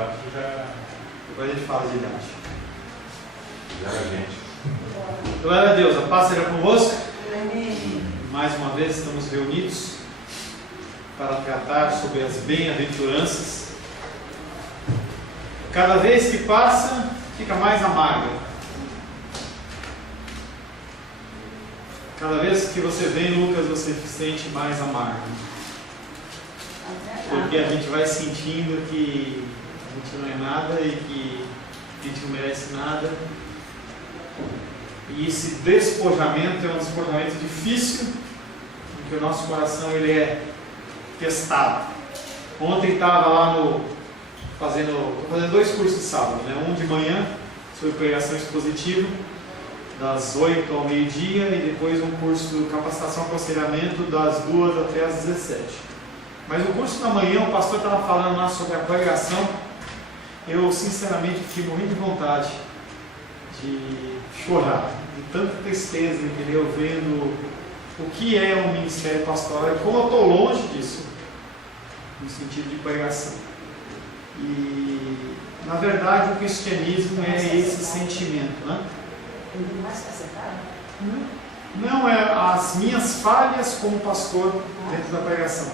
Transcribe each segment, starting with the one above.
4 já. Depois a gente fala de idade. Já é gente. Glória a Deus, a paz seja convosco. Amém. Mais uma vez estamos reunidos para tratar sobre as bem-aventuranças. Cada vez que passa, fica mais amarga. Cada vez que você vem, Lucas, você se sente mais amargo. Porque a gente vai sentindo que a gente não é nada e que a gente não merece nada. E esse despojamento é um despojamento difícil, porque o nosso coração ele é testado. Ontem estava lá fazendo 2 cursos de sábado, né? Um de manhã, sobre pregação expositiva, das 8 ao meio-dia, e depois um curso de capacitação e aconselhamento das 2 até as 17. Mas no curso da manhã, o pastor estava falando lá sobre a pregação. Eu sinceramente fiquei morrendo de vontade de chorar, de tanta tristeza, entendeu? Vendo o que é o ministério pastoral e como eu estou longe disso, no sentido de pregação. E, na verdade, o cristianismo é esse sentimento, né? Não é as minhas falhas como pastor dentro da pregação.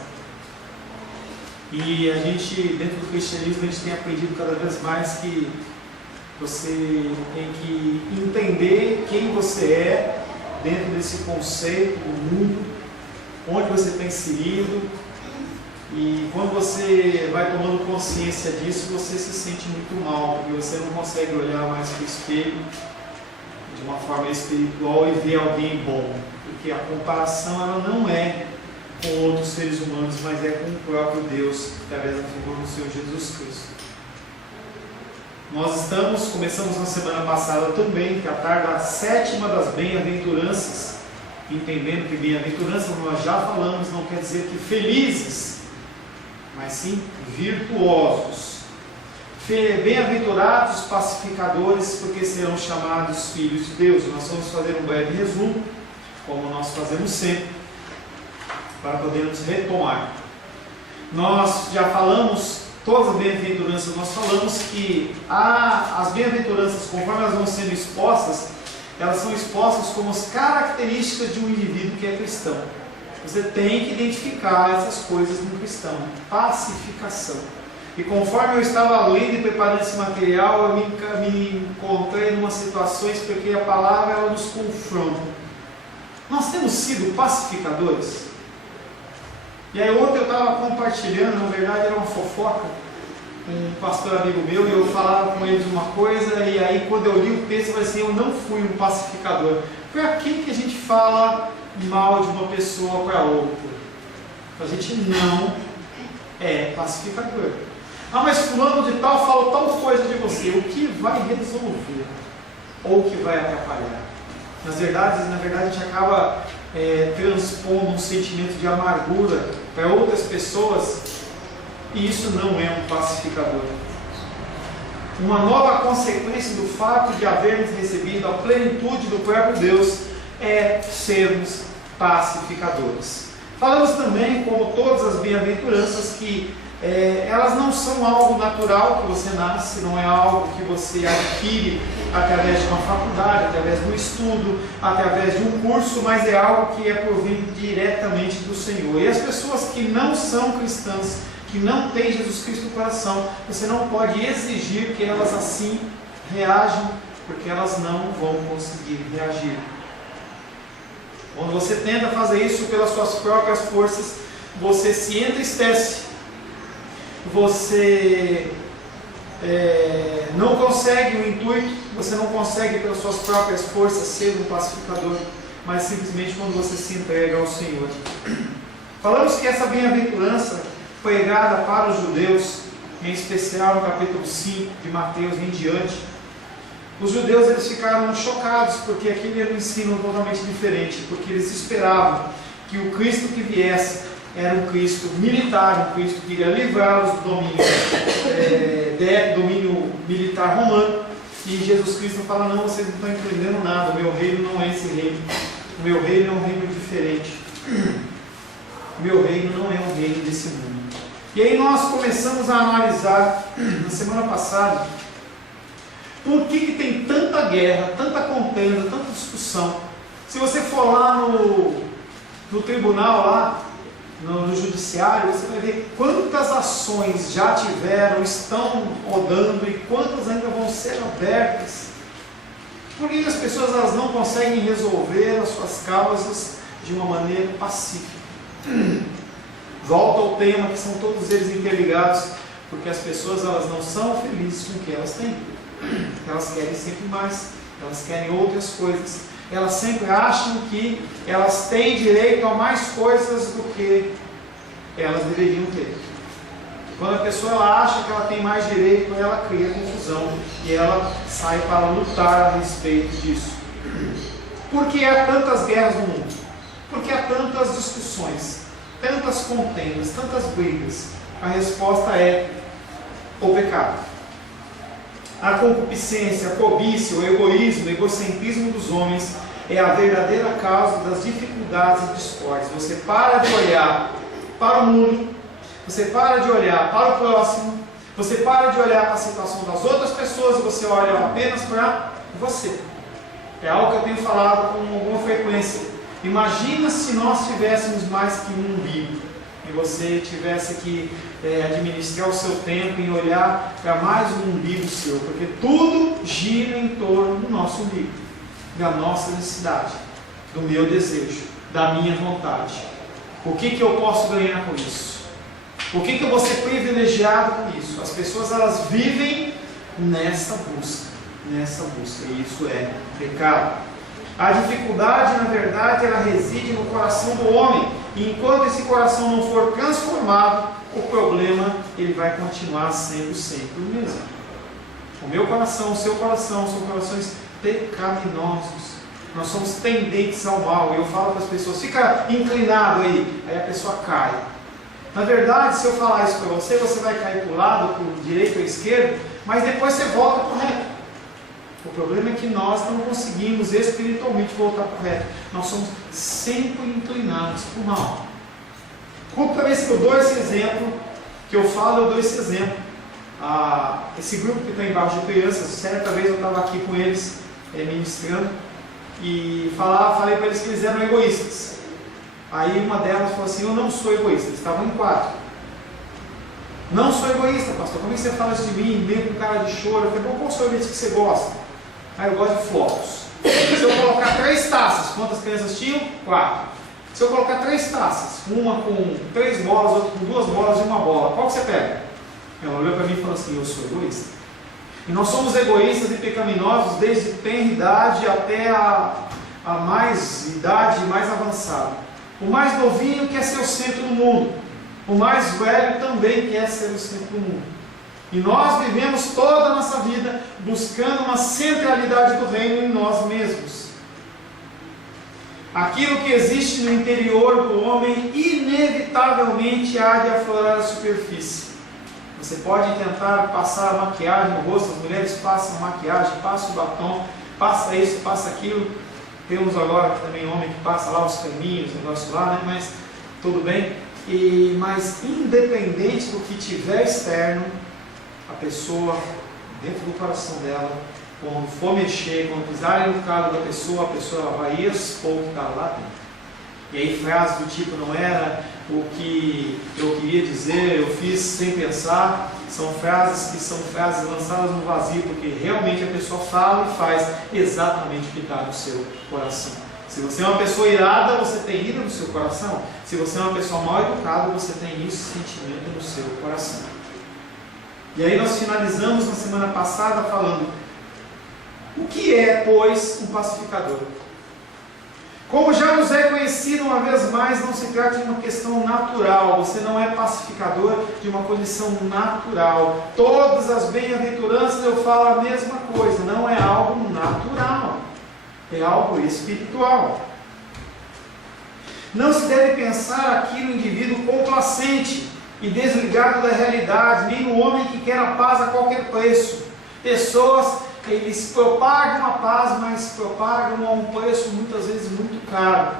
E a gente, dentro do cristianismo, a gente tem aprendido cada vez mais que você tem que entender quem você é dentro desse conceito do mundo, onde você está inserido. E quando você vai tomando consciência disso, você se sente muito mal, porque você não consegue olhar mais para o espelho de uma forma espiritual e ver alguém bom, porque a comparação ela não é com outros seres humanos, mas é com o próprio Deus, através da figura do Senhor Jesus Cristo. Nós começamos na semana passada também, tratar da 7ª das bem-aventuranças, entendendo que bem-aventuranças, nós já falamos, não quer dizer que felizes, mas sim virtuosos. Bem-aventurados os pacificadores, porque serão chamados filhos de Deus. Nós vamos fazer um breve resumo, como nós fazemos sempre, para podermos retomar. Nós já falamos, todas as bem-aventuranças, nós falamos que as bem-aventuranças, conforme elas vão sendo expostas, elas são expostas como as características de um indivíduo que é cristão. Você tem que identificar essas coisas no cristão. Pacificação. E conforme eu estava lendo e preparando esse material, eu me encontrei em umas situações porque a palavra ela nos confronta. Nós temos sido pacificadores? E aí ontem eu estava compartilhando, na verdade era uma fofoca, com um pastor amigo meu, e eu falava com ele de uma coisa, e aí quando eu li o texto eu falei assim, eu não fui um pacificador. Para quem que a gente fala mal de uma pessoa para outra? A gente não é pacificador. Ah, mas fulano de tal falou tal coisa de você. O que vai resolver? Ou o que vai atrapalhar? Na verdade a gente acaba transpondo um sentimento de amargura para outras pessoas, e isso não é um pacificador. Uma nova consequência do fato de havermos recebido a plenitude do próprio Deus é sermos pacificadores. Falamos também, como todas as bem-aventuranças, que elas não são algo natural que você nasce, não é algo que você adquire através de uma faculdade, através do estudo, através de um curso, mas é algo que é provindo diretamente do Senhor. E as pessoas que não são cristãs, que não têm Jesus Cristo no coração, você não pode exigir que elas assim reajam, porque elas não vão conseguir reagir. Quando você tenta fazer isso pelas suas próprias forças, você se entristece, você não consegue o intuito, você não consegue pelas suas próprias forças ser um pacificador, mas simplesmente quando você se entrega ao Senhor. Falamos que essa bem-aventurança foi dada para os judeus, em especial no capítulo 5 de Mateus em diante. Os judeus eles ficaram chocados porque aquilo era um ensino totalmente diferente, porque eles esperavam que o Cristo que viesse era um Cristo militar, um Cristo que iria livrá-los do domínio militar romano. E Jesus Cristo fala, não, vocês não estão entendendo nada, o meu reino não é esse reino, o meu reino é um reino diferente, o meu reino não é um reino desse mundo. E aí nós começamos a analisar, na semana passada, por que tem tanta guerra, tanta contenda, tanta discussão. Se você for lá no tribunal, lá no judiciário, você vai ver quantas ações já tiveram, estão rodando e quantas ainda vão ser abertas. Por que as pessoas elas não conseguem resolver as suas causas de uma maneira pacífica? Volta ao tema que são todos eles interligados, porque as pessoas elas não são felizes com o que elas têm. Elas querem sempre mais, elas querem outras coisas. Elas sempre acham que elas têm direito a mais coisas do que elas deveriam ter. Quando a pessoa ela acha que ela tem mais direito, ela cria confusão e ela sai para lutar a respeito disso. Por que há tantas guerras no mundo? Por que há tantas discussões, tantas contendas, tantas brigas? A resposta é o pecado. A concupiscência, a cobiça, o egoísmo, o egocentrismo dos homens é a verdadeira causa das dificuldades e discórdias. Você para de olhar para o mundo, você para de olhar para o próximo, você para de olhar para a situação das outras pessoas e você olha apenas para você. É algo que eu tenho falado com alguma frequência. Imagina se nós tivéssemos mais que um umbigo e você tivesse que administrar o seu tempo e olhar para mais um umbigo seu, porque tudo gira em torno do nosso umbigo, da nossa necessidade, do meu desejo, da minha vontade. O que eu posso ganhar com isso? O que eu vou ser privilegiado com isso? As pessoas elas vivem nessa busca, e isso é pecado. A dificuldade, na verdade, ela reside no coração do homem, e enquanto esse coração não for transformado, o problema ele vai continuar sendo sempre o mesmo. O meu coração, o seu coração, são corações pecaminosos. Nós somos tendentes ao mal. Eu falo para as pessoas, fica inclinado aí a pessoa cai. Na verdade, se eu falar isso para você, você vai cair para o lado, para o direito ou esquerdo, mas depois você volta para o reto. O problema é que nós não conseguimos espiritualmente voltar para o reto. Nós somos sempre inclinados para o mal. Toda vez que eu dou esse exemplo, esse grupo que está embaixo de crianças, certa vez eu estava aqui com eles, ministrando, e falei para eles que eles eram egoístas. Aí uma delas falou assim, eu não sou egoísta. Eles estavam em 4. Não sou egoísta, pastor, como é que você fala isso de mim, meio com cara de choro? Eu falei, bom, qual sorvete que você gosta? Aí eu gosto de flocos. Se eu colocar 3 taças, quantas crianças tinham? 4. Se eu colocar 3 taças, uma com 3 bolas, outra com 2 bolas e uma bola, qual que você pega? Ela olhou para mim e falou assim, eu sou egoísta. E nós somos egoístas e pecaminosos desde tenra idade até a mais idade mais avançada. O mais novinho quer ser o centro do mundo. O mais velho também quer ser o centro do mundo. E nós vivemos toda a nossa vida buscando uma centralidade do reino em nós mesmos. Aquilo que existe no interior do homem inevitavelmente há de aflorar a superfície. Você pode tentar passar a maquiagem no rosto, as mulheres passam maquiagem, passam o batom, passa isso, passa aquilo. Temos agora também homem que passa lá os caminhos, negócio lá, né? Mas tudo bem. Mas independente do que tiver externo, a pessoa, dentro do coração dela, quando for mexer, quando pisarem no carro da pessoa, a pessoa vai expor o que está lá dentro. E aí frases do tipo, não era o que eu queria dizer, eu fiz sem pensar, são frases que são frases lançadas no vazio, porque realmente a pessoa fala e faz exatamente o que está no seu coração. Se você é uma pessoa irada, você tem ira no seu coração. Se você é uma pessoa mal educada, você tem esse sentimento no seu coração. E aí nós finalizamos na semana passada falando o que é, pois, um pacificador. Como já nos é conhecido uma vez mais, não se trata de uma questão natural. Você não é pacificador de uma condição natural. Todas as bem-aventuranças eu falo a mesma coisa. Não é algo natural. É algo espiritual. Não se deve pensar aqui no indivíduo complacente e desligado da realidade, nem no homem que quer a paz a qualquer preço. Pessoas, eles propagam a paz, mas propagam a um preço muitas vezes muito caro.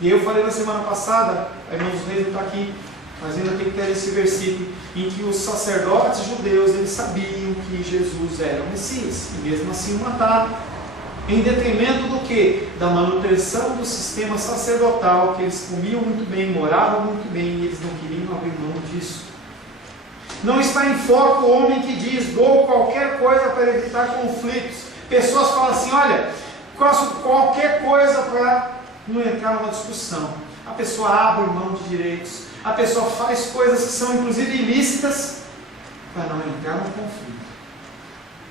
E eu falei na semana passada, a irmã dos Reis está aqui, Mas ainda tem que ter esse versículo em que os sacerdotes judeus, eles sabiam que Jesus era o Messias, e mesmo assim o mataram. Em detrimento do que? Da manutenção do sistema sacerdotal, que eles comiam muito bem, moravam muito bem, e eles não queriam abrir mão disso. Não está em foco o homem que diz, dou qualquer coisa para evitar conflitos. Pessoas falam assim, olha, faço qualquer coisa para não entrar numa discussão. A pessoa abre mão de direitos, a pessoa faz coisas que são inclusive ilícitas para não entrar no conflito.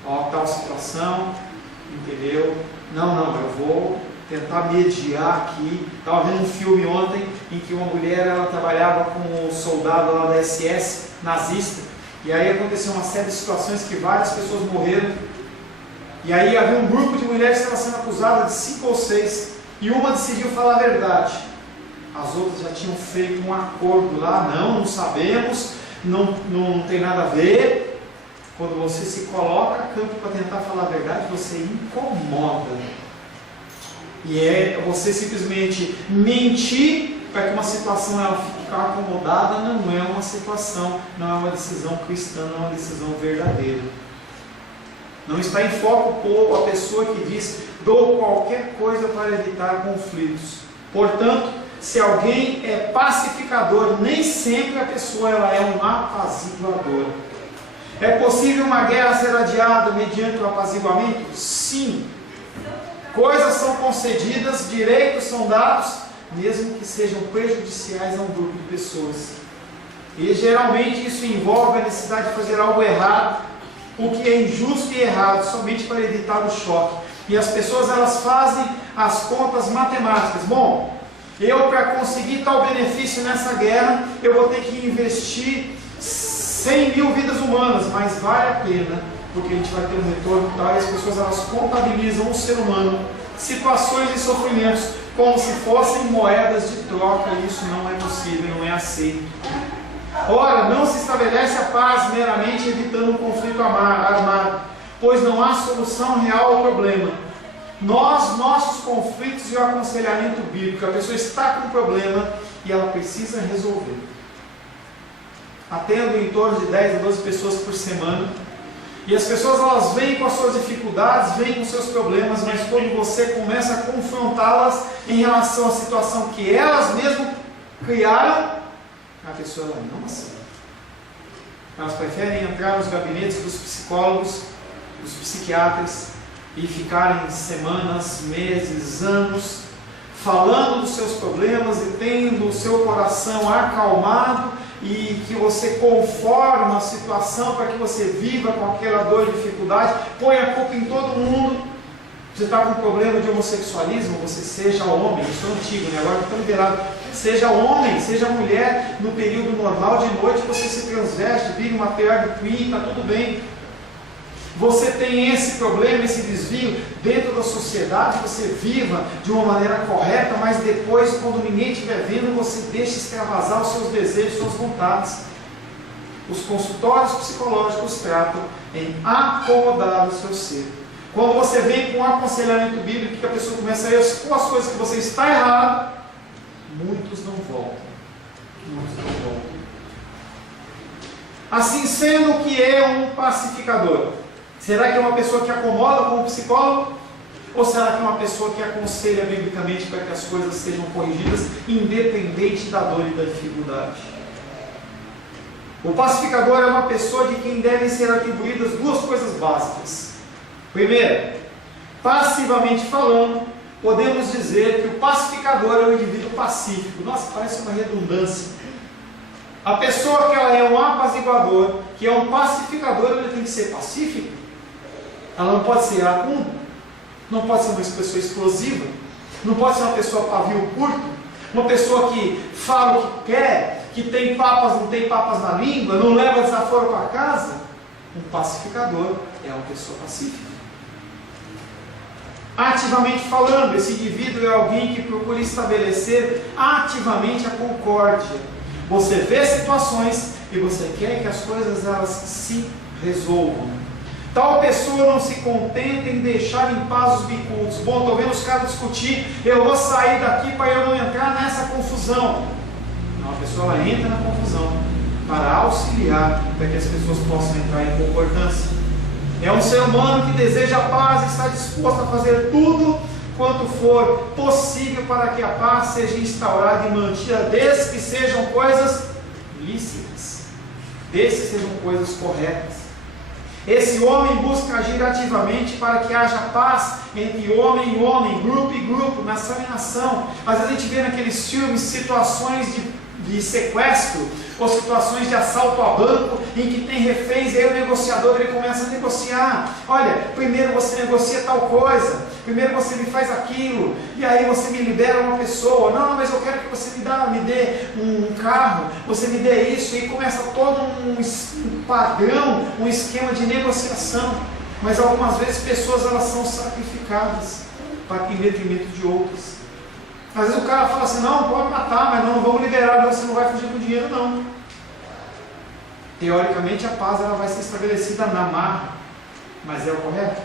Ó, tal situação, entendeu? Não, eu vou tentar mediar aqui. Estava vendo um filme ontem em que uma mulher, ela trabalhava com um soldado lá da SS nazista, e aí aconteceu uma série de situações que várias pessoas morreram, e aí havia um grupo de mulheres que estava sendo acusada de 5 ou 6, e uma decidiu falar a verdade. As outras já tinham feito um acordo lá, não sabemos, não tem nada a ver. Quando você se coloca a campo para tentar falar a verdade, você incomoda. E é você simplesmente mentir para que uma situação ela fique acomodada, não é uma situação, não é uma decisão cristã, não é uma decisão verdadeira. Não está em foco a pessoa que diz, dou qualquer coisa para evitar conflitos. Portanto, se alguém é pacificador, nem sempre a pessoa ela é um apaziguador. É possível uma guerra ser adiada mediante o apaziguamento? Sim. Coisas são concedidas, direitos são dados, mesmo que sejam prejudiciais a um grupo de pessoas. E geralmente isso envolve a necessidade de fazer algo errado, o que é injusto e errado, somente para evitar o choque. E as pessoas elas fazem as contas matemáticas. Bom, eu para conseguir tal benefício nessa guerra, eu vou ter que investir 100.000 vidas humanas, mas vale a pena, porque a gente vai ter um retorno tal, e as pessoas elas contabilizam o ser humano, situações e sofrimentos, como se fossem moedas de troca, e isso não é possível, não é aceito. Ora, não se estabelece a paz meramente evitando um conflito armado, pois não há solução real ao problema. Nossos conflitos e o aconselhamento bíblico, a pessoa está com um problema e ela precisa resolver. Atendo em torno de 10 a 12 pessoas por semana, e as pessoas elas vêm com as suas dificuldades, vêm com os seus problemas, mas quando você começa a confrontá-las em relação à situação que elas mesmas criaram, a pessoa ela não aceita. Elas preferem entrar nos gabinetes dos psicólogos, dos psiquiatras, e ficarem semanas, meses, anos, falando dos seus problemas e tendo o seu coração acalmado, e que você conforma a situação para que você viva com aquela dor e dificuldade, põe a culpa em todo mundo. Você está com um problema de homossexualismo, você seja homem, isso é antigo, né? Agora está liberado. Seja homem, seja mulher, no período normal de noite você se transveste, vira uma drag queen, está tudo bem. Você tem esse problema, esse desvio dentro da sociedade, você viva de uma maneira correta, mas depois, quando ninguém estiver vendo, você deixa extravasar os seus desejos, suas vontades. Os consultórios psicológicos tratam em acomodar o seu ser. Quando você vem com um aconselhamento bíblico, que a pessoa começa a expor as coisas que você está errado, muitos não voltam. Muitos não voltam. Assim sendo, o que é um pacificador? Será que é uma pessoa que acomoda como psicólogo? Ou será que é uma pessoa que aconselha biblicamente para que as coisas sejam corrigidas, independente da dor e da dificuldade? O pacificador é uma pessoa de quem devem ser atribuídas duas coisas básicas. Primeiro, passivamente falando, podemos dizer que o pacificador é um indivíduo pacífico. Nossa, parece uma redundância. A pessoa que ela é um apaziguador, que é um pacificador, ele tem que ser pacífico. Ela não pode ser iracundo, não pode ser uma pessoa explosiva, não pode ser uma pessoa pavio curto, uma pessoa que fala o que quer, que tem papas, não tem papas na língua, não leva desaforo para casa. Um pacificador é uma pessoa pacífica. Ativamente falando, esse indivíduo é alguém que procura estabelecer ativamente a concórdia. Você vê situações e você quer que as coisas elas se resolvam. Tal pessoa não se contenta em deixar em paz os bicudos. Bom, estou vendo os caras discutir, eu vou sair daqui para eu não entrar nessa confusão. Não, A pessoa ela entra na confusão para auxiliar, para que as pessoas possam entrar em concordância. É um ser humano que deseja a paz e está disposto a fazer tudo quanto for possível para que a paz seja instaurada e mantida, desde que sejam coisas lícitas, desde que sejam coisas corretas. Esse homem busca agir ativamente para que haja paz entre homem e homem, grupo e grupo, nação e nação. Às vezes a gente vê naqueles filmes situações de sequestro ou situações de assalto a banco em que tem reféns e aí o negociador ele começa a negociar. Olha, primeiro você negocia tal coisa, primeiro você me faz aquilo, e aí você me libera uma pessoa. Não, mas eu quero que você me dê um carro, você me dê isso, e começa todo um padrão, um esquema de negociação. Mas algumas vezes pessoas elas são sacrificadas para em detrimento de outras. Às vezes o cara fala assim, não, pode matar, mas não vamos liberar, você não vai fugir com dinheiro, não. Teoricamente a paz ela vai ser estabelecida na marra, mas é o correto?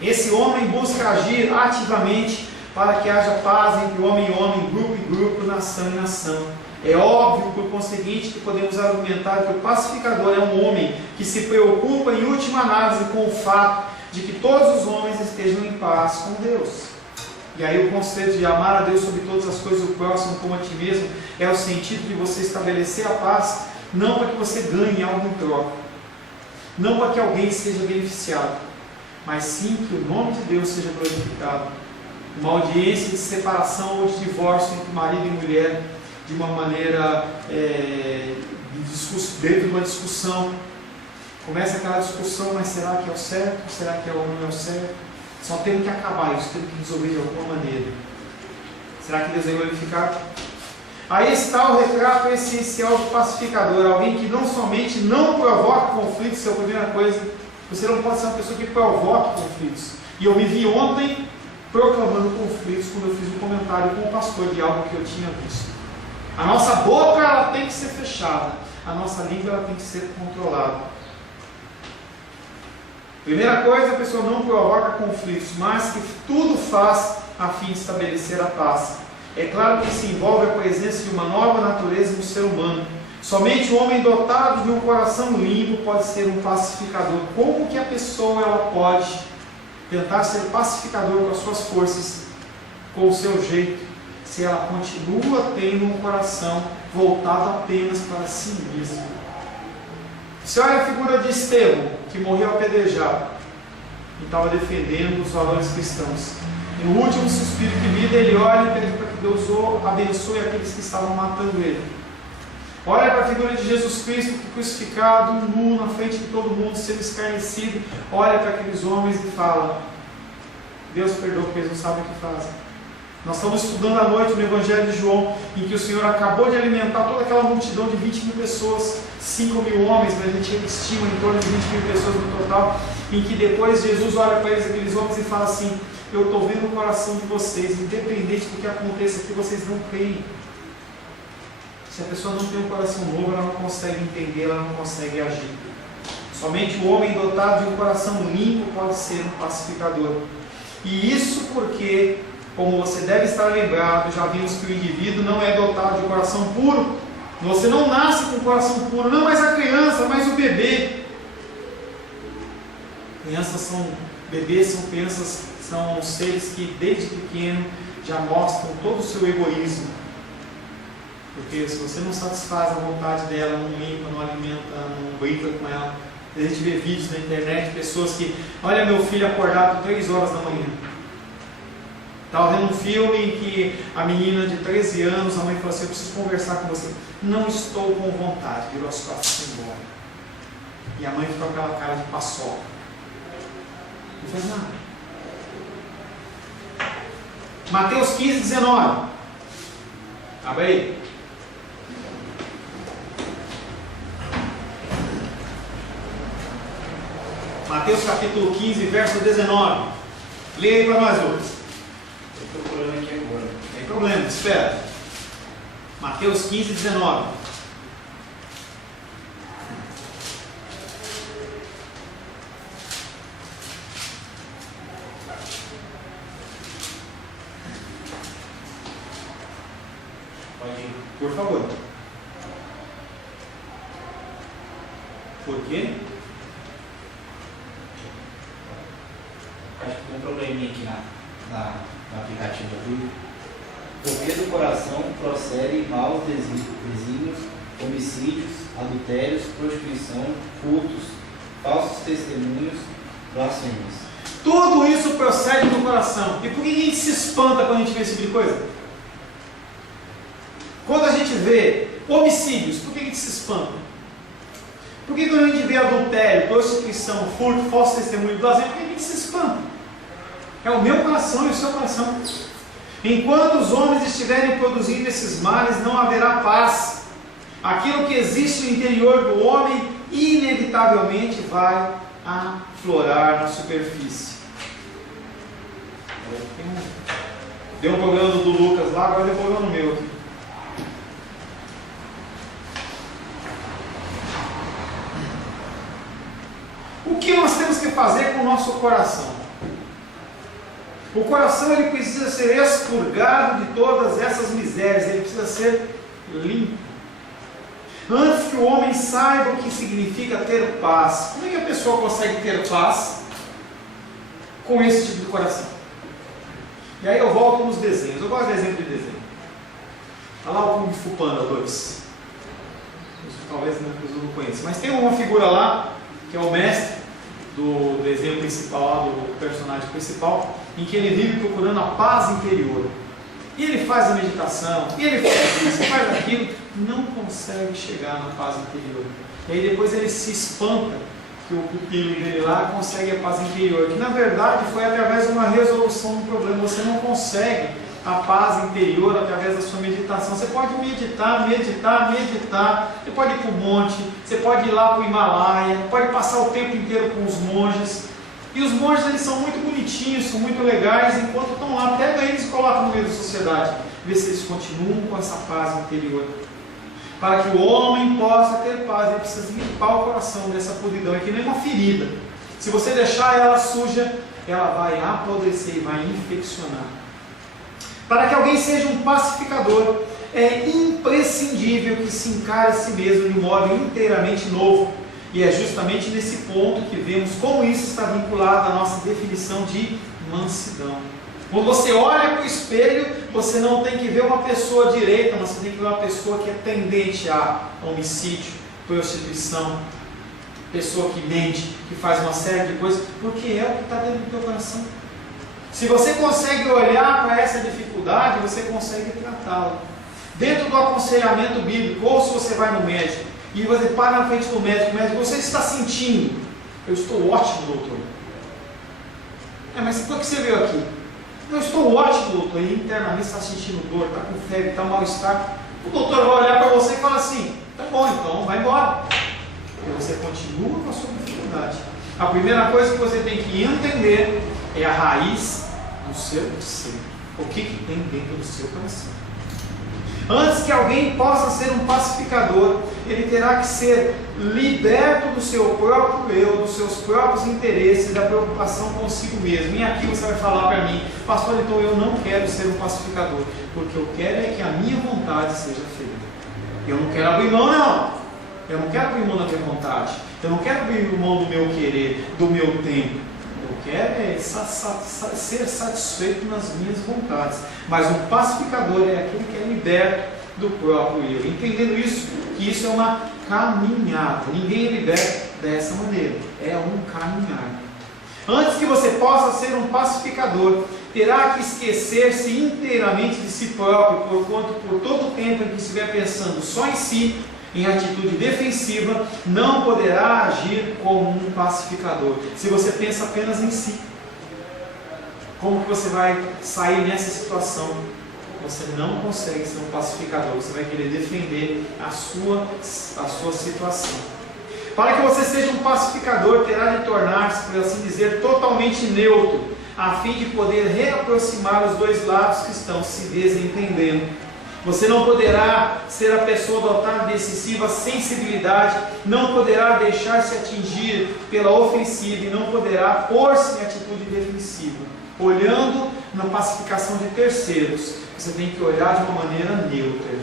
Esse homem busca agir ativamente para que haja paz entre homem e homem, grupo e grupo, nação e nação. É óbvio, por conseguinte, que podemos argumentar que o pacificador é um homem que se preocupa, em última análise, com o fato de que todos os homens estejam em paz com Deus. E aí o conceito de amar a Deus sobre todas as coisas, o próximo como a ti mesmo, é o sentido de você estabelecer a paz, não para que você ganhe algo em troca, não para que alguém seja beneficiado, mas sim que o nome de Deus seja glorificado. Uma audiência de separação ou de divórcio entre marido e mulher, de uma maneira, dentro de uma discussão, começa aquela discussão, mas será que é o certo? Será que não é o certo? Só temos que acabar isso, temos que resolver de alguma maneira. Será que Deus é glorificado? Aí está o retrato essencial do pacificador, alguém que não somente não provoca conflitos, isso é a primeira coisa. Você não pode ser uma pessoa que provoca conflitos. E eu me vi ontem proclamando conflitos quando eu fiz um comentário com o pastor de algo que eu tinha visto. A nossa boca ela tem que ser fechada, a nossa língua ela tem que ser controlada. Primeira coisa, a pessoa não provoca conflitos, mas que tudo faz a fim de estabelecer a paz. É claro que isso envolve a presença de uma nova natureza no ser humano. Somente um homem dotado de um coração limpo pode ser um pacificador. Como que a pessoa ela pode tentar ser pacificador com as suas forças, com o seu jeito, se ela continua tendo um coração voltado apenas para si mesma? Você olha a figura de Estevão, que morreu apedrejado e estava defendendo os valores cristãos. E no último suspiro de vida, ele olha e pede para que Deus abençoe aqueles que estavam matando ele. Olha para a figura de Jesus Cristo, que crucificado, nu, na frente de todo mundo, sendo escarnecido. Olha para aqueles homens e fala: Deus perdoa porque eles não sabem o que fazem. Nós estamos estudando à noite no Evangelho de João, em que o Senhor acabou de alimentar toda aquela multidão de 20 mil pessoas, 5 mil homens, mas a gente estima em torno de 20 mil pessoas no total, em que depois Jesus olha para eles, aqueles homens, e fala assim: eu estou vendo o coração de vocês, independente do que aconteça aqui, vocês não creem. Se a pessoa não tem um coração novo, ela não consegue entender, ela não consegue agir. Somente o homem dotado de um coração limpo pode ser um pacificador. E isso porque, como você deve estar lembrado, já vimos que o indivíduo não é dotado de um coração puro. Você não nasce com um coração puro, não mais a criança, mas o bebê. Bebês são seres que desde pequeno já mostram todo o seu egoísmo. Porque se você não satisfaz a vontade dela, não limpa, não alimenta, não brinca com ela. A gente vê vídeos na internet, pessoas que, olha meu filho acordado 3 horas da manhã. Estava vendo um filme em que a menina de 13 anos, a mãe falou assim: eu preciso conversar com você. Não estou com vontade. Virou as costas e foi embora. E a mãe ficou com aquela cara de paçoca. Não fez nada. Mateus 15, 19. Abre aí. Mateus capítulo 15, verso 19. Leia aí para nós, Lucas. Estou procurando aqui agora. Não tem problema, espera. Mateus 15, 19. Pode ir. Por favor. Por quê? Acho que tem um probleminha aqui no aplicativo, viu? Porque do coração procedem maus desígnios, homicídios, adultérios, prostituição, furtos, falsos testemunhos, blasfêmias. Tudo isso procede do coração. E por que a gente se espanta quando a gente vê esse tipo de coisa? Quando a gente vê homicídios, por que a gente se espanta? Por que quando a gente vê adultério, prostituição, furto, falso testemunho, blasfêmia, por que a gente se espanta? É o meu coração e o seu coração. Enquanto os homens estiverem produzindo esses males, não haverá paz. Aquilo que existe no interior do homem, inevitavelmente vai aflorar na superfície. Deu um problema do Lucas lá, agora deu um problema no meu aqui. O que nós temos que fazer com o nosso coração? O coração ele precisa ser expurgado de todas essas misérias, ele precisa ser limpo. Antes que o homem saiba o que significa ter paz. Como é que a pessoa consegue ter paz com esse tipo de coração? E aí eu volto nos desenhos. Eu gosto de exemplo de desenho. Olha lá o Kung Fu Panda 2. Talvez não conheça. Mas tem uma figura lá, que é o mestre do desenho principal, do personagem principal, em que ele vive procurando a paz interior. E ele faz a meditação, e ele faz isso, faz aquilo, não consegue chegar na paz interior. E aí depois ele se espanta que o pupilo dele lá consegue a paz interior, que na verdade foi através de uma resolução do problema. Você não consegue a paz interior através da sua meditação. Você pode meditar, você pode ir para o monte, você pode ir lá para o Himalaia, pode passar o tempo inteiro com os monges. E os monges eles são muito bonitinhos, são muito legais, enquanto estão lá, pega eles e coloca no meio da sociedade, vê se eles continuam com essa paz interior. Para que o homem possa ter paz, ele precisa limpar o coração dessa podridão, é que nem uma ferida. Se você deixar ela suja, ela vai apodrecer e vai infeccionar. Para que alguém seja um pacificador, é imprescindível que se encare a si mesmo de um modo inteiramente novo. E é justamente nesse ponto que vemos como isso está vinculado à nossa definição de mansidão. Quando você olha para o espelho, você não tem que ver uma pessoa direita, mas você tem que ver uma pessoa que é tendente a homicídio, prostituição, pessoa que mente, que faz uma série de coisas, porque é o que está dentro do teu coração. Se você consegue olhar para essa dificuldade, você consegue tratá-la. Dentro do aconselhamento bíblico, ou se você vai no médico, e você para na frente do médico, você está sentindo? Eu estou ótimo, doutor. Mas por que você veio aqui? Eu estou ótimo, doutor. E internamente está sentindo dor, está com febre, está mal-estar. O doutor vai olhar para você e fala assim: tá bom, então vai embora. Porque você continua com a sua dificuldade. A primeira coisa que você tem que entender é a raiz do seu ser. O que tem dentro do seu coração. Antes que alguém possa ser um pacificador, ele terá que ser liberto do seu próprio eu, dos seus próprios interesses, da preocupação consigo mesmo. E aqui você vai falar para mim: pastor, então eu não quero ser um pacificador, porque eu quero é que a minha vontade seja feita. Eu não quero abrir mão, não. Eu não quero abrir mão da minha vontade. Eu não quero abrir mão do meu querer, do meu tempo. Eu quero é ser satisfeito nas minhas vontades. Mas um pacificador é aquele que é liberto do próprio eu. Entendendo isso, que isso é uma caminhada. Ninguém é liberto dessa maneira. É um caminhar. Antes que você possa ser um pacificador, terá que esquecer-se inteiramente de si próprio, porquanto por todo o tempo em que estiver pensando só em si, em atitude defensiva, não poderá agir como um pacificador. Se você pensa apenas em si, como que você vai sair nessa situação? Você não consegue ser um pacificador, você vai querer defender a sua situação. Para que você seja um pacificador, terá de tornar-se, por assim dizer, totalmente neutro, a fim de poder reaproximar os dois lados que estão se desentendendo. Você não poderá ser a pessoa dotada de excessiva sensibilidade, não poderá deixar-se atingir pela ofensiva e não poderá pôr-se em atitude defensiva. Olhando na pacificação de terceiros, você tem que olhar de uma maneira neutra.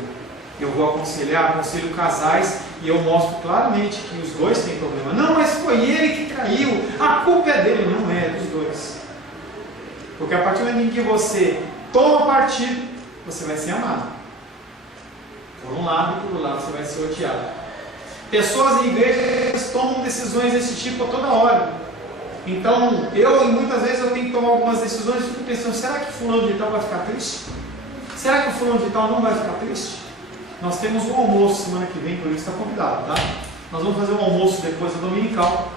Eu vou aconselho casais e eu mostro claramente que os dois têm problema. Não, mas foi ele que traiu, a culpa é dele. Não é dos dois. Porque a partir do momento em que você toma partido, você vai ser amado. Por um lado e por outro lado você vai ser odiado. Pessoas em igrejas tomam decisões desse tipo a toda hora. Então, muitas vezes eu tenho que tomar algumas decisões e fico pensando, será que fulano de tal vai ficar triste? Será que o fulano de tal não vai ficar triste? Nós temos um almoço semana que vem, por isso está convidado, tá? Nós vamos fazer um almoço depois da dominical.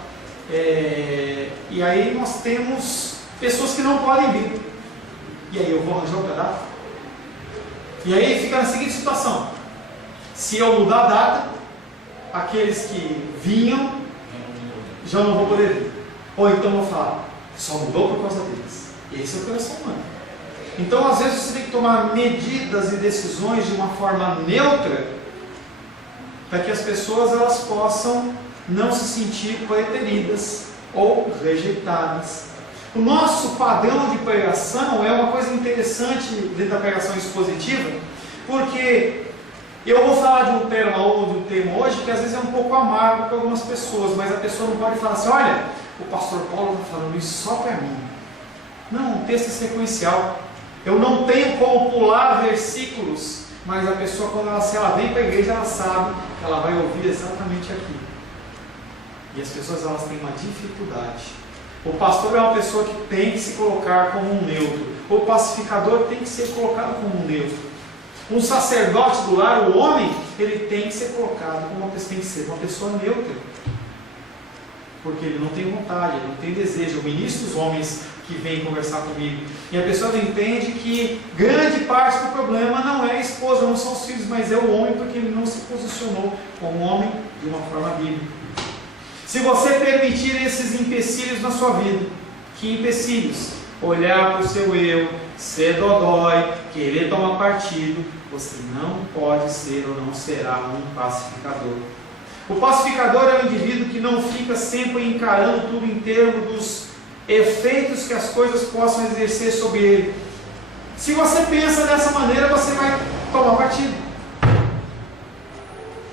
E aí nós temos pessoas que não podem vir. E aí eu vou arranjar o pedaço. E aí fica na seguinte situação. Se eu mudar a data, aqueles que vinham já não vão poder vir. Ou então eu vou falar, só mudou por causa deles. Esse é o coração humano. Então, às vezes, você tem que tomar medidas e decisões de uma forma neutra para que as pessoas elas possam não se sentir preteridas ou rejeitadas. O nosso padrão de pregação é uma coisa interessante dentro da pregação expositiva, porque eu vou falar de um termo hoje que às vezes é um pouco amargo para algumas pessoas, mas a pessoa não pode falar assim, olha, o pastor Paulo está falando isso só para mim. Não, um texto é sequencial. Eu não tenho como pular versículos, mas a pessoa, se ela vem para a igreja, ela sabe que ela vai ouvir exatamente aqui. E as pessoas elas têm uma dificuldade. O pastor é uma pessoa que tem que se colocar como um neutro. O pacificador tem que ser colocado como um neutro. Um sacerdote do lar, o homem, ele tem que ser colocado como tem que ser uma pessoa neutra. Porque ele não tem vontade, ele não tem desejo. Eu ministro os homens que vêm conversar comigo. E a pessoa não entende que grande parte do problema não é a esposa, não são os filhos, mas é o homem, porque ele não se posicionou como homem de uma forma bíblica. Se você permitir esses empecilhos na sua vida, que empecilhos? Olhar para o seu eu, ser dodói, querer tomar partido, você não pode ser ou não será um pacificador. O pacificador é o indivíduo que não fica sempre encarando tudo em termos dos efeitos que as coisas possam exercer sobre ele. Se você pensa dessa maneira, você vai tomar partido.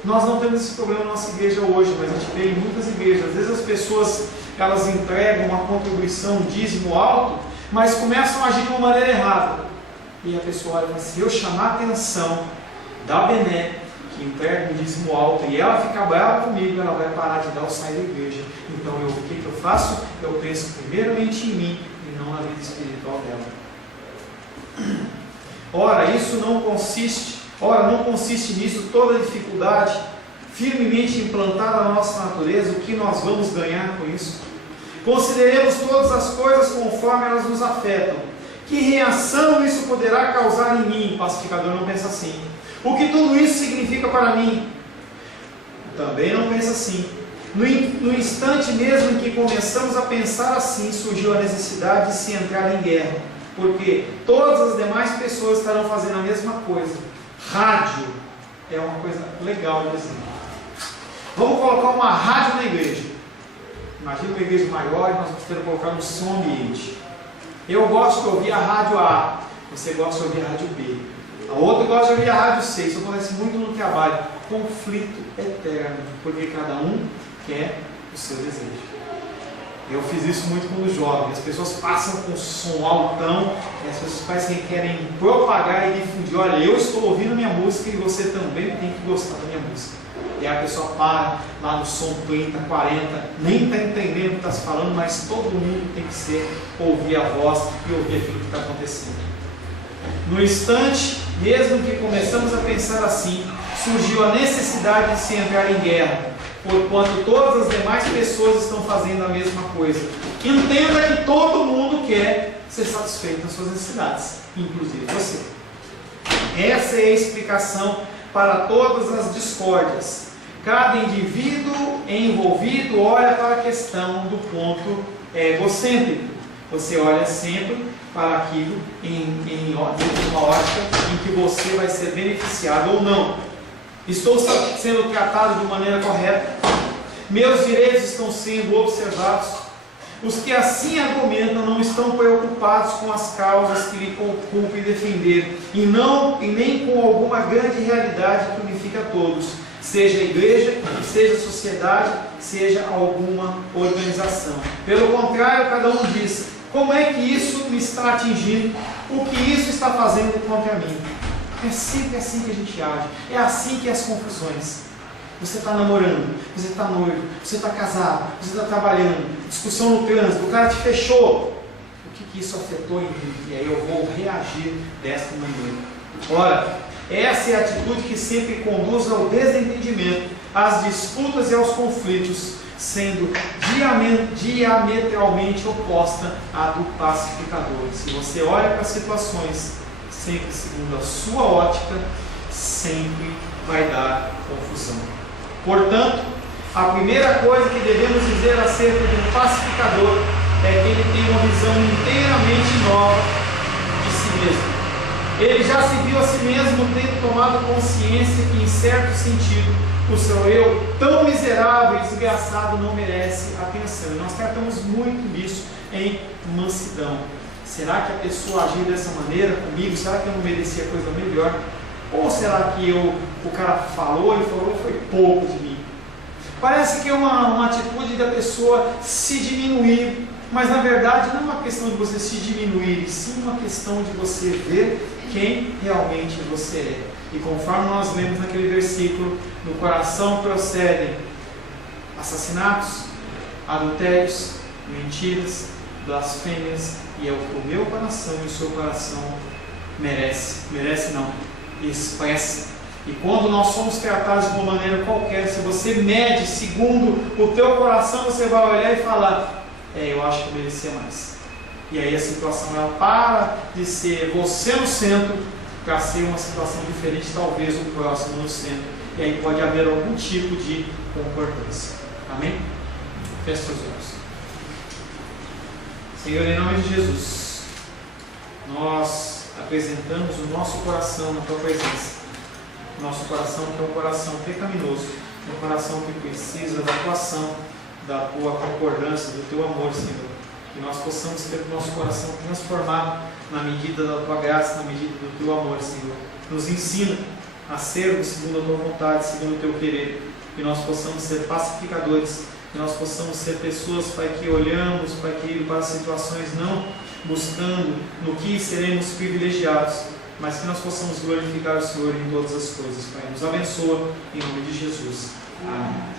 Nós não temos esse problema na nossa igreja hoje, mas a gente vê em muitas igrejas. Às vezes as pessoas elas entregam uma contribuição, um dízimo alto, mas começam a agir de uma maneira errada. E a pessoa olha e fala, se eu chamar a atenção da Bené, que entrega um dízimo alto, e ela ficar brava comigo, ela vai parar de dar o sair da igreja. Então o que eu faço? Eu penso primeiramente em mim e não na vida espiritual dela. Ora, não consiste nisso toda a dificuldade firmemente implantada na nossa natureza. O que nós vamos ganhar com isso? Consideremos todas as coisas conforme elas nos afetam. Que reação isso poderá causar em mim? O pacificador não pensa assim. O que tudo isso significa para mim? Também não pensa assim. No instante mesmo em que começamos a pensar assim, surgiu a necessidade de se entrar em guerra, porque todas as demais pessoas estarão fazendo a mesma coisa. Rádio é uma coisa legal de dizer. Vamos colocar uma rádio na igreja. Imagina uma igreja maior e nós vamos ter que colocar um som ambiente. Eu gosto de ouvir a rádio A, você gosta de ouvir a rádio B. A outra gosta de ouvir a rádio C. Isso acontece muito no trabalho. Conflito eterno, porque cada um quer o seu desejo. Eu fiz isso muito quando jovem. As pessoas passam com som altão e as pessoas parecem que querem propagar e difundir. Olha, eu estou ouvindo a minha música e você também tem que gostar da minha música. E a pessoa para lá no som 30, 40, nem está entendendo o que está se falando, mas todo mundo tem que ouvir a voz e ouvir aquilo que está acontecendo. No instante, mesmo que começamos a pensar assim, surgiu a necessidade de se entrar em guerra, porquanto todas as demais pessoas estão fazendo a mesma coisa. Entenda que todo mundo quer ser satisfeito nas suas necessidades, inclusive você. Essa é a explicação para todas as discórdias. Cada indivíduo envolvido olha para a questão do ponto egocêntrico. Você olha sempre para aquilo em uma ótica em que você vai ser beneficiado ou não. Estou sendo tratado de maneira correta? Meus direitos estão sendo observados? Os que assim argumentam não estão preocupados com as causas que lhe compete defender, e nem com alguma grande realidade que unifica a todos, seja a igreja, seja a sociedade, seja alguma organização. Pelo contrário, cada um diz: como é que isso me está atingindo? O que isso está fazendo contra mim? É sempre assim que a gente age. É assim que é as confusões. Você está namorando, você está noivo, você está casado, você está trabalhando, discussão no trânsito, o cara te fechou. O que isso afetou em mim? E aí eu vou reagir desta maneira. Ora, essa é a atitude que sempre conduz ao desentendimento, às disputas e aos conflitos, sendo diametralmente oposta à do pacificador. Se você olha para as situações sempre segundo a sua ótica, sempre vai dar confusão. Portanto, a primeira coisa que devemos dizer acerca de um pacificador é que ele tem uma visão inteiramente nova de si mesmo. Ele já se viu a si mesmo tendo tomado consciência que, em certo sentido, o seu eu, tão miserável e desgraçado, não merece atenção. E nós tratamos muito nisso em mansidão. Será que a pessoa agiu dessa maneira comigo? Será que eu não merecia coisa melhor? Ou será que o cara falou e foi pouco de mim? Parece que é uma atitude da pessoa se diminuir, mas na verdade não é uma questão de você se diminuir, sim uma questão de você ver quem realmente você é. E conforme nós lemos naquele versículo, no coração procedem assassinatos, adultérios, mentiras, blasfêmias, e é o que o meu coração e o seu coração merece não, expressa. E quando nós somos tratados de uma maneira qualquer, se você mede segundo o teu coração, você vai olhar e falar: eu acho que eu merecia mais. E aí a situação ela para de ser você no centro para ser uma situação diferente, talvez o próximo no centro. E aí pode haver algum tipo de concordância. Amém? Feche seus olhos. Senhor, em nome de Jesus, nós apresentamos o nosso coração na Tua presença. Nosso coração que é um coração pecaminoso, um coração que precisa da Tua ação, da Tua concordância, do Teu amor, Senhor. Que nós possamos ter o nosso coração transformado na medida da Tua graça, na medida do Teu amor, Senhor. Nos ensina a sermos segundo a Tua vontade, segundo o Teu querer. Que nós possamos ser pacificadores, que nós possamos ser pessoas, Pai, que olhamos, Pai, que para as situações não buscando no que seremos privilegiados, mas que nós possamos glorificar o Senhor em todas as coisas, Pai. Nos abençoa, em nome de Jesus. Amém.